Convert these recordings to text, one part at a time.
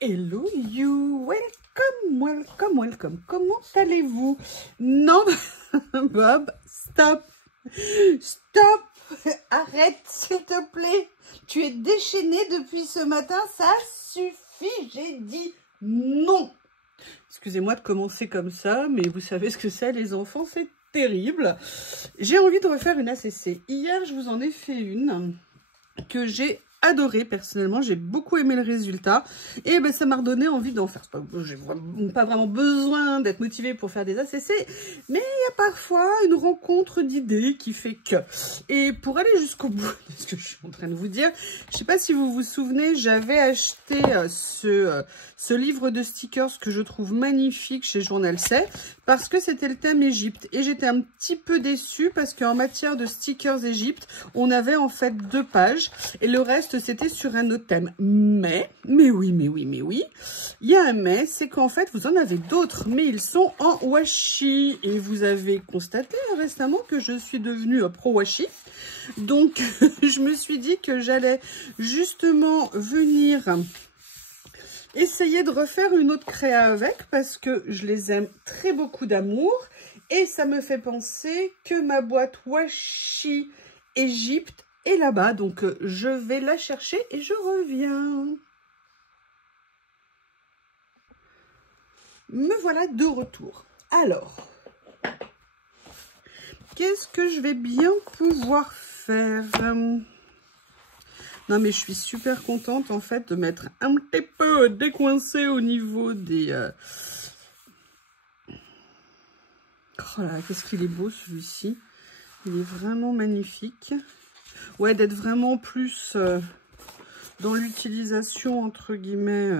Hello you, welcome. Comment allez-vous? Non, Bob, stop, arrête s'il te plaît. Tu es déchaîné depuis ce matin, ça suffit, j'ai dit non. Excusez-moi de commencer comme ça, mais vous savez ce que c'est les enfants, c'est terrible. J'ai envie de refaire une ACC. Hier, je vous en ai fait une que j'ai adoré personnellement, j'ai beaucoup aimé le résultat et ben ça m'a redonné envie d'en faire. J'ai pas vraiment besoin d'être motivée pour faire des ACC, mais il y a parfois une rencontre d'idées qui fait que. Et pour aller jusqu'au bout de ce que je suis en train de vous dire, je sais pas si vous vous souvenez, j'avais acheté ce livre de stickers que je trouve magnifique chez Journal C parce que c'était le thème Égypte et j'étais un petit peu déçue parce qu'en matière de stickers Égypte, on avait en fait 2 pages et le reste c'était sur un autre thème. Mais oui, il y a un mais, c'est qu'en fait vous en avez d'autres, mais ils sont en washi et vous avez constaté récemment que je suis devenue pro washi. Donc je me suis dit que j'allais justement venir essayer de refaire une autre créa avec parce que je les aime très beaucoup d'amour et ça me fait penser que ma boîte washi Égypte est là-bas, donc je vais la chercher et je reviens. Me voilà de retour. Alors, qu'est-ce que je vais bien pouvoir faire? Non mais je suis super contente en fait de m'être un petit peu décoincée au niveau des... Oh là, qu'est-ce qu'il est beau celui-ci. Il est vraiment magnifique. Ouais, d'être vraiment plus dans l'utilisation entre guillemets.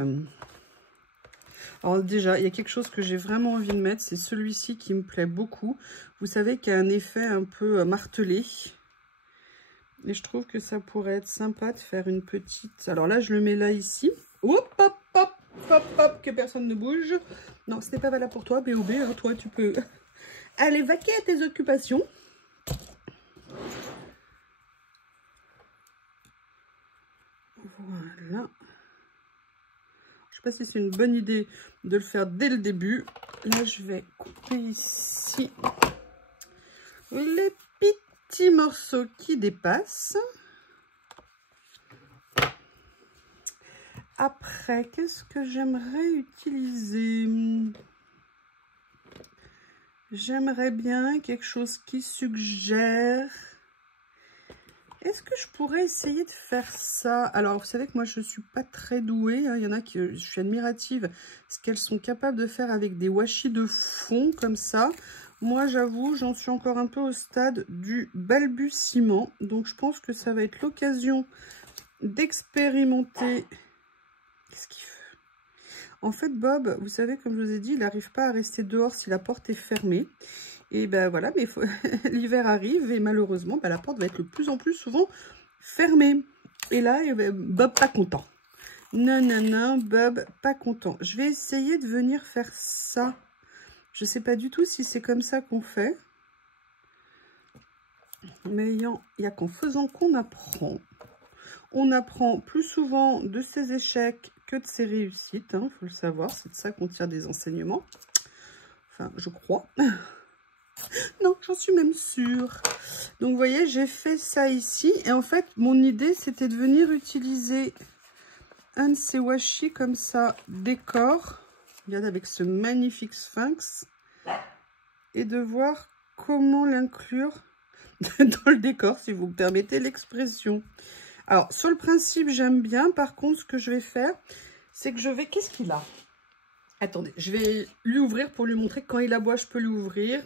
Alors déjà, il y a quelque chose que j'ai vraiment envie de mettre. C'est celui-ci qui me plaît beaucoup. Vous savez qu'il y a un effet un peu martelé. Et je trouve que ça pourrait être sympa de faire une petite... Alors là, je le mets là, ici. Hop, hop, hop, hop, hop, que personne ne bouge. Non, ce n'est pas valable pour toi, B.O.B. Hein, toi, tu peux aller vaquer à tes occupations. Voilà. Je ne sais pas si c'est une bonne idée de le faire dès le début. Là, je vais couper ici les petits morceaux qui dépassent. Après, qu'est-ce que j'aimerais utiliser? J'aimerais bien quelque chose qui suggère. Est-ce que je pourrais essayer de faire ça? Alors, vous savez que moi, je ne suis pas très douée. Hein. Il y en a qui, je suis admirative, ce qu'elles sont capables de faire avec des washi de fond comme ça. Moi, j'avoue, j'en suis encore un peu au stade du balbutiement. Donc, je pense que ça va être l'occasion d'expérimenter. Qu'est-ce qu'il fait? En fait, Bob, vous savez, comme je vous ai dit, il n'arrive pas à rester dehors si la porte est fermée. Et ben voilà, mais l'hiver arrive et malheureusement, ben, la porte va être de plus en plus souvent fermée. Et là, Bob pas content. Non, Bob pas content. Je vais essayer de venir faire ça. Je sais pas du tout si c'est comme ça qu'on fait. Mais il n'y a qu'en faisant qu'on apprend. On apprend plus souvent de ses échecs que de ses réussites. Hein, faut le savoir, c'est de ça qu'on tire des enseignements. Enfin, je crois. Non, j'en suis même sûre. Donc, vous voyez, j'ai fait ça ici. Et en fait, mon idée, c'était de venir utiliser un de ces washi comme ça, décor. Regarde, avec ce magnifique sphinx. Et de voir comment l'inclure dans le décor, si vous me permettez l'expression. Alors, sur le principe, j'aime bien. Par contre, ce que je vais faire, c'est que je vais... Qu'est-ce qu'il a? Attendez, je vais lui ouvrir pour lui montrer que quand il aboie, je peux lui ouvrir.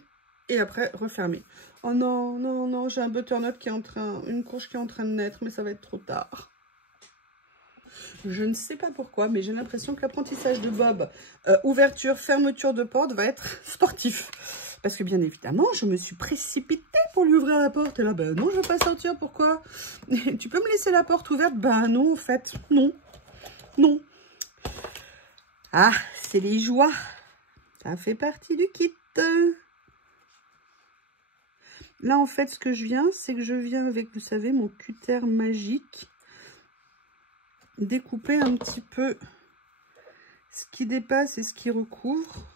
Et après, refermer. Oh non, j'ai un butternut qui est en train... Une courge qui est en train de naître, mais ça va être trop tard. Je ne sais pas pourquoi, mais j'ai l'impression que l'apprentissage de Bob, ouverture, fermeture de porte, va être sportif. Parce que bien évidemment, je me suis précipitée pour lui ouvrir la porte. Et là, ben non, je ne veux pas sortir, pourquoi? Tu peux me laisser la porte ouverte? Ben non, en fait, non. Ah, c'est les joies. Ça fait partie du kit. Là, en fait, ce que je viens, c'est que je viens avec, vous savez, mon cutter magique, découper un petit peu ce qui dépasse et ce qui recouvre,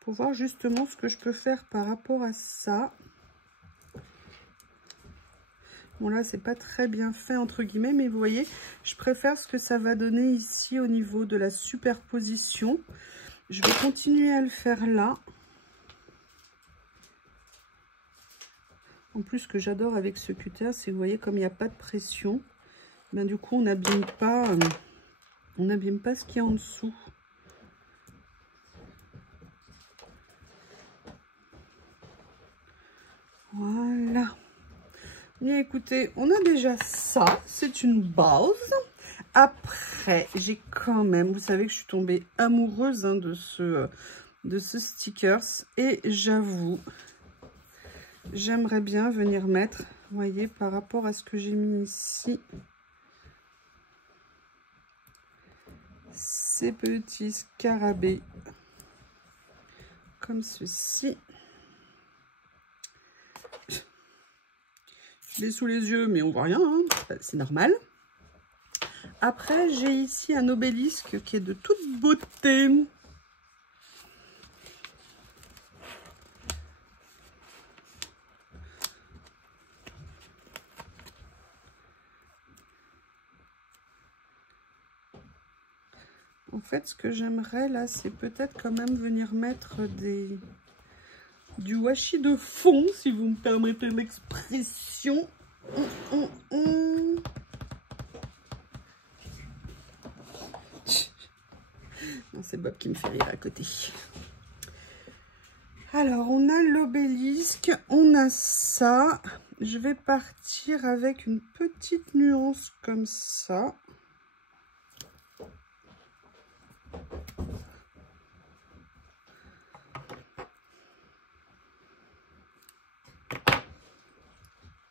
pour voir justement ce que je peux faire par rapport à ça. Bon là c'est pas très bien fait entre guillemets, mais vous voyez, je préfère ce que ça va donner ici au niveau de la superposition. Je vais continuer à le faire là. En plus, ce que j'adore avec ce cutter, c'est que vous voyez, comme il n'y a pas de pression, ben, du coup on n'abîme pas ce qu'il y a en dessous. Voilà. Bien écoutez, on a déjà ça, c'est une base. Après, j'ai quand même, vous savez que je suis tombée amoureuse hein, de ce stickers. Et j'avoue, j'aimerais bien venir mettre, vous voyez, par rapport à ce que j'ai mis ici, ces petits scarabées, comme ceci. Je l'ai sous les yeux, mais on voit rien, hein. C'est normal. Après, j'ai ici un obélisque qui est de toute beauté. En fait, ce que j'aimerais là, c'est peut-être quand même venir mettre du washi de fond, si vous me permettez l'expression. Non, c'est Bob qui me fait rire à côté. Alors, on a l'obélisque, on a ça. Je vais partir avec une petite nuance comme ça.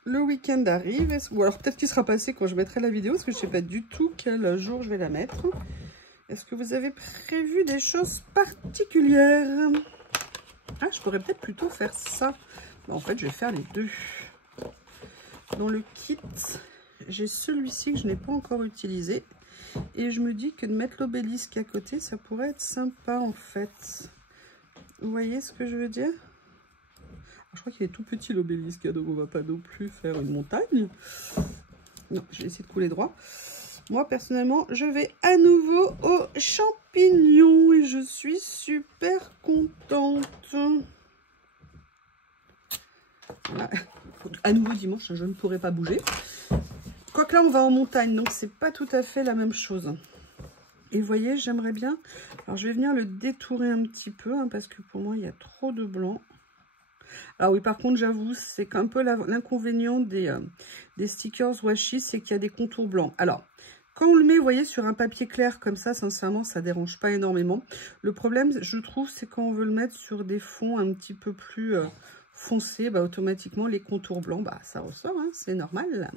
Le week-end arrive, ou alors peut-être qu'il sera passé quand je mettrai la vidéo, parce que je ne sais pas du tout quel jour je vais la mettre. Est-ce que vous avez prévu des choses particulières? Ah, je pourrais peut-être plutôt faire ça. Bon, en fait, je vais faire les deux. Dans le kit, j'ai celui-ci que je n'ai pas encore utilisé. Et je me dis que de mettre l'obélisque à côté, ça pourrait être sympa en fait. Vous voyez ce que je veux dire? Je crois qu'il est tout petit l'obélisque, donc on va pas non plus faire une montagne. Non, je vais essayer de couler droit. Moi, personnellement, je vais à nouveau aux champignons et je suis super contente. Voilà. À nouveau dimanche, je ne pourrai pas bouger. Quoique là, on va en montagne, donc c'est pas tout à fait la même chose. Et vous voyez, j'aimerais bien... Alors, je vais venir le détourer un petit peu, hein, parce que pour moi, il y a trop de blanc. Alors oui, par contre, j'avoue, c'est un peu l'inconvénient des stickers washi, c'est qu'il y a des contours blancs. Alors, quand on le met, vous voyez, sur un papier clair comme ça, sincèrement, ça ne dérange pas énormément. Le problème, je trouve, c'est quand on veut le mettre sur des fonds un petit peu plus foncés, bah, automatiquement, les contours blancs, bah, ça ressort, hein, c'est normal.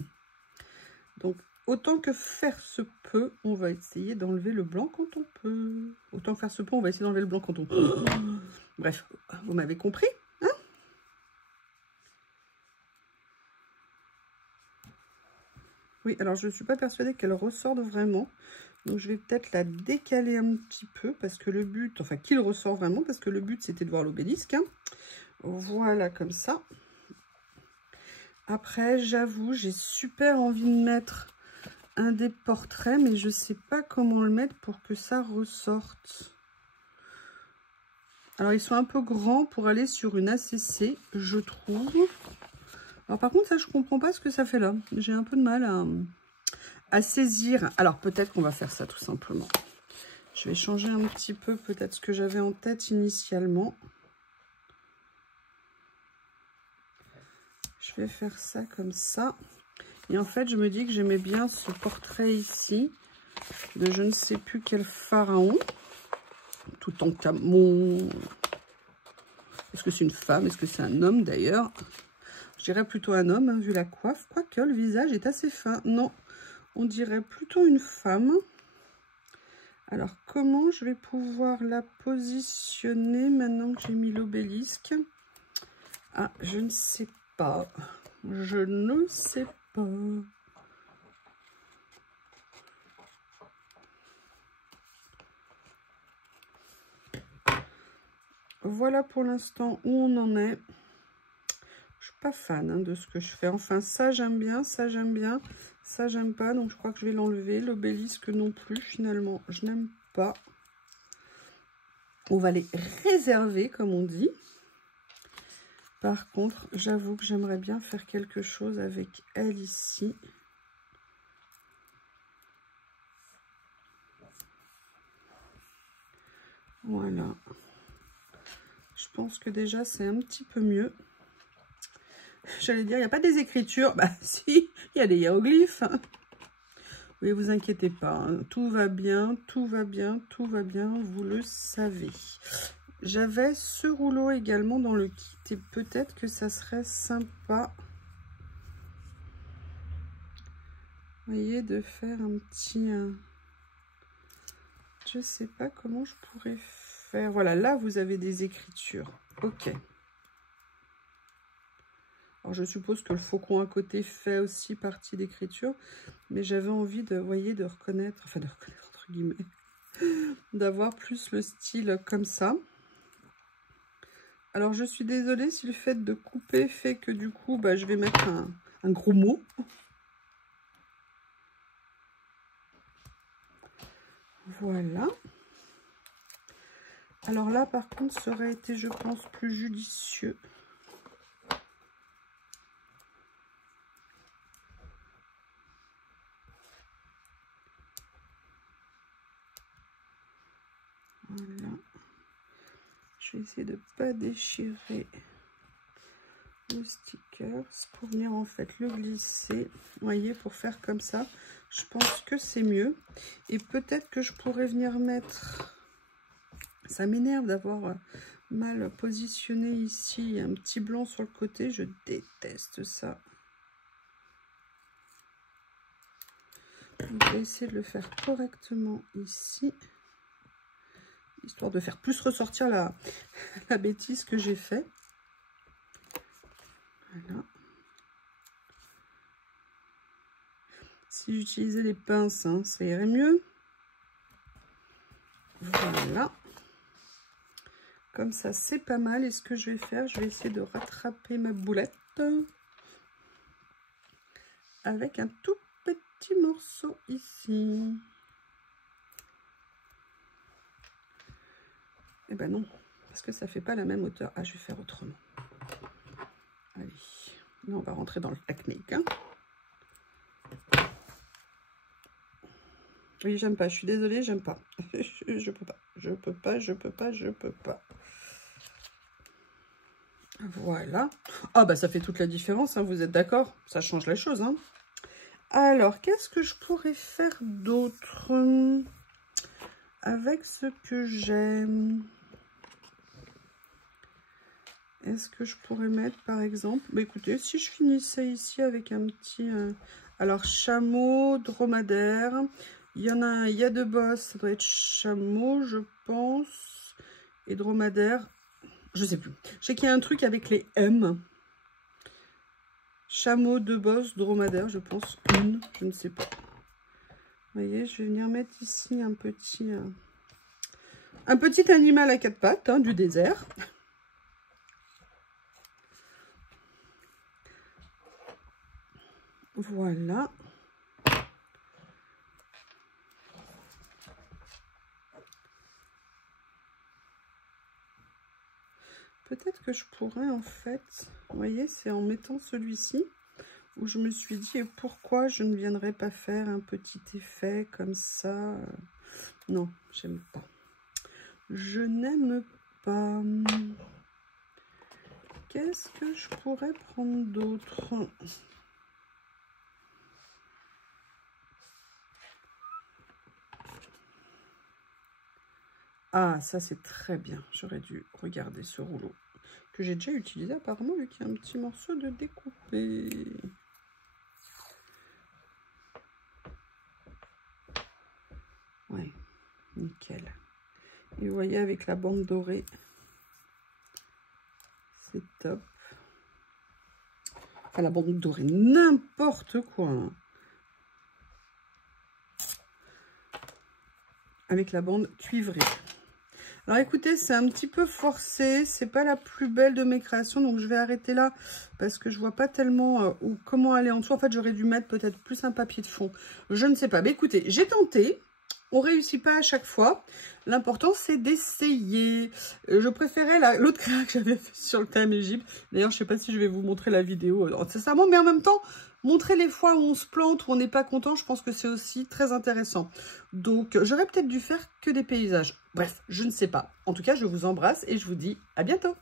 Donc, autant que faire se peut, on va essayer d'enlever le blanc quand on peut. Autant que faire se peut, on va essayer d'enlever le blanc quand on peut. Bref, vous m'avez compris, hein? Oui, alors je ne suis pas persuadée qu'elle ressorte vraiment. Donc je vais peut-être la décaler un petit peu parce que le but, enfin qu'il ressort vraiment, parce que le but c'était de voir l'obélisque. Hein. Voilà, comme ça. Après, j'avoue, j'ai super envie de mettre un des portraits, mais je ne sais pas comment le mettre pour que ça ressorte. Alors, ils sont un peu grands pour aller sur une ACC, je trouve. Alors, par contre, ça, je ne comprends pas ce que ça fait là. J'ai un peu de mal à saisir. Alors, peut-être qu'on va faire ça tout simplement. Je vais changer un petit peu peut-être ce que j'avais en tête initialement. Je vais faire ça comme ça. Et en fait, je me dis que j'aimais bien ce portrait ici de je ne sais plus quel pharaon. Tout en camon. Est-ce que c'est une femme? Est-ce que c'est un homme d'ailleurs? Je dirais plutôt un homme, hein, vu la coiffe. Quoique le visage est assez fin. Non, on dirait plutôt une femme. Alors, comment je vais pouvoir la positionner maintenant que j'ai mis l'obélisque? Ah, je ne sais pas. Je ne sais pas. voilà pour l'instant où on en est. Je suis pas fan hein, de ce que je fais. Enfin, ça j'aime bien, ça j'aime bien, ça j'aime pas. Donc je crois que je vais l'enlever. L'obélisque non plus, finalement, je n'aime pas. On va les réserver, comme on dit. Par contre, j'avoue que j'aimerais bien faire quelque chose avec elle ici. Voilà. Je pense que déjà, c'est un petit peu mieux. J'allais dire, il n'y a pas des écritures. Bah si, il y a des hiéroglyphes. Oui, vous inquiétez pas. Hein. Tout va bien, tout va bien, tout va bien. Vous le savez. J'avais ce rouleau également dans le kit. Et peut-être que ça serait sympa. Vous voyez, de faire un petit... je sais pas comment je pourrais faire. Voilà, là, vous avez des écritures. Ok. Alors, je suppose que le faucon à côté fait aussi partie d'écriture. Mais j'avais envie de, vous voyez, de reconnaître, enfin de reconnaître entre guillemets, d'avoir plus le style comme ça. Alors, je suis désolée si le fait de couper fait que du coup, bah, je vais mettre un gros mot. Voilà. Alors là, par contre, ça aurait été, je pense, plus judicieux. Voilà. Je vais essayer de ne pas déchirer le sticker pour venir en fait le glisser. Vous voyez, pour faire comme ça, je pense que c'est mieux. Et peut-être que je pourrais venir mettre... Ça m'énerve d'avoir mal positionné ici un petit blanc sur le côté. Je déteste ça. Je vais essayer de le faire correctement ici. Histoire de faire plus ressortir la bêtise que j'ai fait. Voilà. Si j'utilisais les pinces, hein, ça irait mieux. Voilà. Comme ça, c'est pas mal. Et ce que je vais faire, je vais essayer de rattraper ma boulette avec un tout petit morceau ici. Eh ben non, parce que ça fait pas la même hauteur. Ah, je vais faire autrement. Allez, là, on va rentrer dans le technique. Hein. Oui, j'aime pas. Je suis désolée, j'aime pas. Je peux pas. Je peux pas, je peux pas, je peux pas. Voilà. Ah bah ça fait toute la différence, hein, vous êtes d'accord? Ça change les choses. Hein. Alors, qu'est-ce que je pourrais faire d'autre avec ce que j'aime? Est-ce que je pourrais mettre, par exemple... Bah, écoutez, si je finissais ici avec un petit... alors, chameau, dromadaire. Il y en a, il y a deux bosses. Ça doit être chameau, je pense. Et dromadaire. Je sais plus. Je sais qu'il y a un truc avec les M. Chameau, deux bosses, dromadaire, je pense. Une, je ne sais pas. Vous voyez, je vais venir mettre ici un petit animal à quatre pattes, hein, du désert. Voilà. Peut-être que je pourrais en fait, vous voyez, c'est en mettant celui-ci où je me suis dit, et pourquoi je ne viendrais pas faire un petit effet comme ça? Non, j'aime pas. Je n'aime pas. Qu'est-ce que je pourrais prendre d'autre? Ah, ça c'est très bien. J'aurais dû regarder ce rouleau que j'ai déjà utilisé apparemment, vu qu'il y a un petit morceau de découpé. Ouais, nickel. Et vous voyez, avec la bande dorée, c'est top. Enfin, la bande dorée, n'importe quoi. Hein. Avec la bande cuivrée. Alors écoutez, c'est un petit peu forcé, c'est pas la plus belle de mes créations, donc je vais arrêter là parce que je vois pas tellement comment aller en dessous. En fait, j'aurais dû mettre peut-être plus un papier de fond, je ne sais pas. Mais écoutez, j'ai tenté, on réussit pas à chaque fois. L'important, c'est d'essayer. Je préférais l'autre créa que j'avais fait sur le thème Égypte. D'ailleurs, je sais pas si je vais vous montrer la vidéo nécessairement, mais en même temps, montrer les fois où on se plante, où on n'est pas content, je pense que c'est aussi très intéressant. Donc, j'aurais peut-être dû faire que des paysages. Bref, je ne sais pas. En tout cas, je vous embrasse et je vous dis à bientôt.